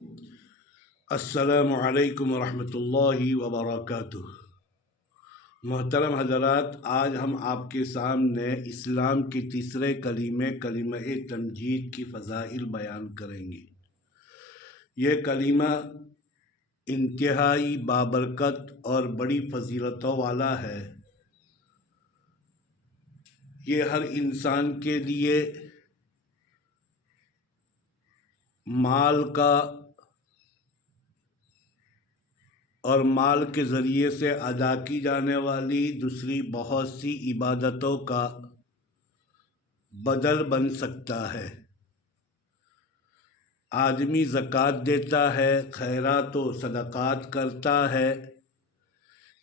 السلام علیکم ورحمۃ اللہ وبرکاتہ۔ محترم حضرات، آج ہم آپ کے سامنے اسلام کے تیسرے کلمہ تمجید کی فضائل بیان کریں گے۔ یہ کلمہ انتہائی بابرکت اور بڑی فضیلتوں والا ہے۔ یہ ہر انسان کے لیے مال کا اور مال کے ذریعے سے ادا کی جانے والی دوسری بہت سی عبادتوں کا بدل بن سکتا ہے۔ آدمی زکوٰۃ دیتا ہے، خیرات و صدقات کرتا ہے،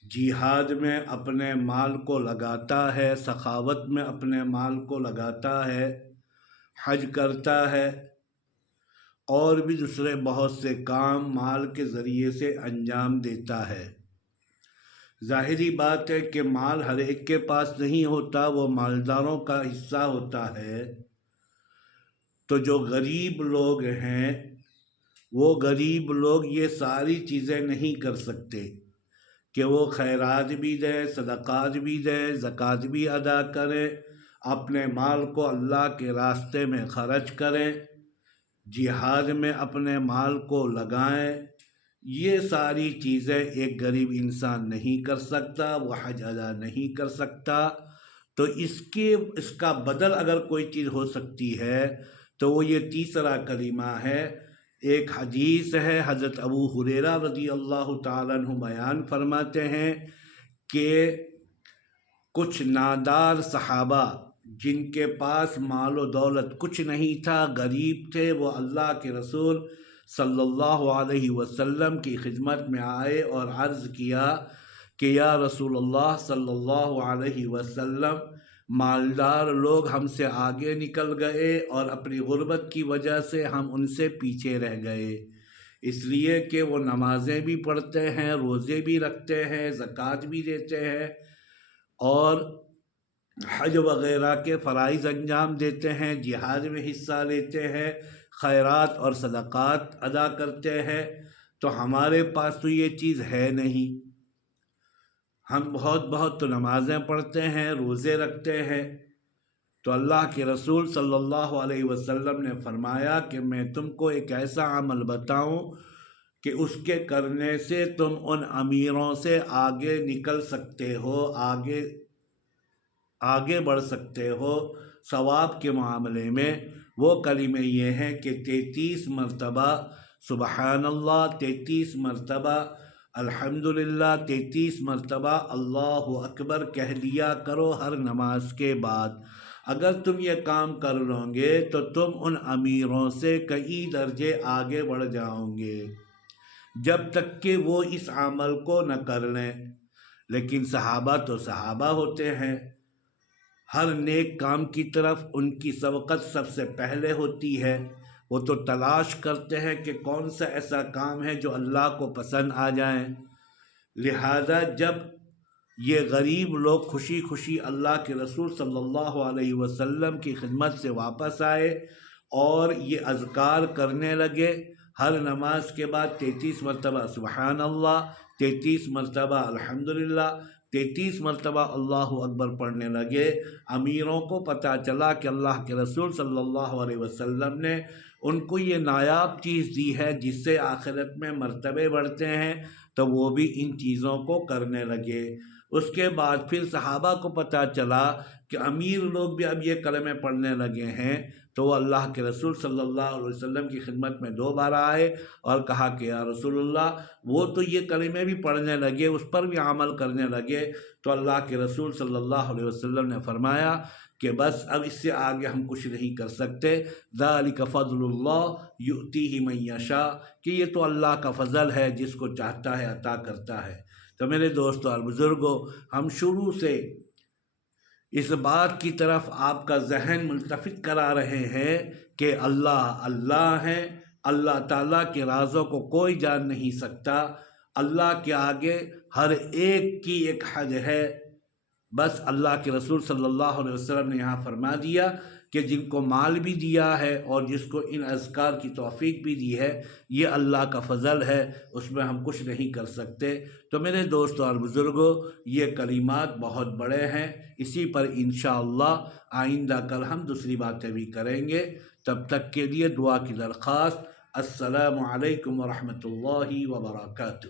جہاد میں اپنے مال کو لگاتا ہے، سخاوت میں اپنے مال کو لگاتا ہے، حج کرتا ہے، اور بھی دوسرے بہت سے کام مال کے ذریعے سے انجام دیتا ہے۔ ظاہری بات ہے کہ مال ہر ایک کے پاس نہیں ہوتا، وہ مالداروں کا حصہ ہوتا ہے۔ تو جو غریب لوگ ہیں، وہ غریب لوگ یہ ساری چیزیں نہیں کر سکتے کہ وہ خیرات بھی دیں، صدقات بھی دیں، زکوٰۃ بھی ادا کریں، اپنے مال کو اللہ کے راستے میں خرچ کریں، جہاد میں اپنے مال کو لگائیں۔ یہ ساری چیزیں ایک غریب انسان نہیں کر سکتا، وہ حج ادا نہیں کر سکتا۔ تو اس کا بدل اگر کوئی چیز ہو سکتی ہے تو وہ یہ تیسرا کلمہ ہے۔ ایک حدیث ہے، حضرت ابو ہریرہ رضی اللہ تعالیٰ عنہ بیان فرماتے ہیں کہ کچھ نادار صحابہ جن کے پاس مال و دولت کچھ نہیں تھا، غریب تھے، وہ اللہ کے رسول صلی اللہ علیہ وسلم کی خدمت میں آئے اور عرض کیا کہ یا رسول اللہ صلی اللہ علیہ وسلم، مالدار لوگ ہم سے آگے نکل گئے اور اپنی غربت کی وجہ سے ہم ان سے پیچھے رہ گئے، اس لیے کہ وہ نمازیں بھی پڑھتے ہیں، روزے بھی رکھتے ہیں، زکوٰۃ بھی دیتے ہیں اور حج وغیرہ کے فرائض انجام دیتے ہیں، جہاد میں حصہ لیتے ہیں، خیرات اور صدقات ادا کرتے ہیں۔ تو ہمارے پاس تو یہ چیز ہے نہیں۔ ہم بہت تو نمازیں پڑھتے ہیں، روزے رکھتے ہیں۔ تو اللہ کے رسول صلی اللہ علیہ وسلم نے فرمایا کہ میں تم کو ایک ایسا عمل بتاؤں کہ اس کے کرنے سے تم ان امیروں سے آگے نکل سکتے ہو، آگے بڑھ سکتے ہو ثواب کے معاملے میں۔ وہ کلمہ یہ ہے کہ 33 مرتبہ سبحان اللہ، 33 مرتبہ الحمدللہ، 33 مرتبہ اللہ اکبر کہہ لیا کرو ہر نماز کے بعد۔ اگر تم یہ کام کر لو گے تو تم ان امیروں سے کئی درجے آگے بڑھ جاؤ گے، جب تک کہ وہ اس عمل کو نہ کر لیں۔ لیکن صحابہ تو صحابہ ہوتے ہیں، ہر نیک کام کی طرف ان کی سبقت سب سے پہلے ہوتی ہے۔ وہ تو تلاش کرتے ہیں کہ کون سا ایسا کام ہے جو اللہ کو پسند آ جائے۔ لہذا جب یہ غریب لوگ خوشی خوشی اللہ کے رسول صلی اللہ علیہ وسلم کی خدمت سے واپس آئے اور یہ اذکار کرنے لگے، ہر نماز کے بعد 33 مرتبہ سبحان اللہ، 33 مرتبہ الحمدللہ، 33 مرتبہ اللہ اکبر پڑھنے لگے، امیروں کو پتہ چلا کہ اللہ کے رسول صلی اللہ علیہ وسلم نے ان کو یہ نایاب چیز دی ہے جس سے آخرت میں مرتبے بڑھتے ہیں، تو وہ بھی ان چیزوں کو کرنے لگے۔ اس کے بعد پھر صحابہ کو پتہ چلا کہ امیر لوگ بھی اب یہ کلمے پڑھنے لگے ہیں، تو وہ اللہ کے رسول صلی اللہ علیہ وسلم کی خدمت میں دوبارہ آئے اور کہا کہ یا رسول اللہ، وہ تو یہ کلمے بھی پڑھنے لگے، اس پر بھی عمل کرنے لگے۔ تو اللہ کے رسول صلی اللہ علیہ وسلم نے فرمایا کہ بس اب اس سے آگے ہم کچھ نہیں کر سکتے، ذالک فضل اللہ یؤتیہ من یشاء، کہ یہ تو اللہ کا فضل ہے، جس کو چاہتا ہے عطا کرتا ہے۔ تو میرے دوستو اور بزرگوں، ہم شروع سے اس بات کی طرف آپ کا ذہن ملتفت کرا رہے ہیں کہ اللہ اللہ ہیں، اللہ تعالیٰ کے رازوں کو کوئی جان نہیں سکتا، اللہ کے آگے ہر ایک کی ایک حد ہے۔ بس اللہ کے رسول صلی اللہ علیہ وسلم نے یہاں فرما دیا کہ جن کو مال بھی دیا ہے اور جس کو ان اذکار کی توفیق بھی دی ہے، یہ اللہ کا فضل ہے، اس میں ہم کچھ نہیں کر سکتے۔ تو میرے دوستوں اور بزرگوں، یہ کلمات بہت بڑے ہیں، اسی پر انشاءاللہ آئندہ کل ہم دوسری باتیں بھی کریں گے۔ تب تک کے لیے دعا کی درخواست۔ السلام علیکم ورحمۃ اللہ وبرکاتہ۔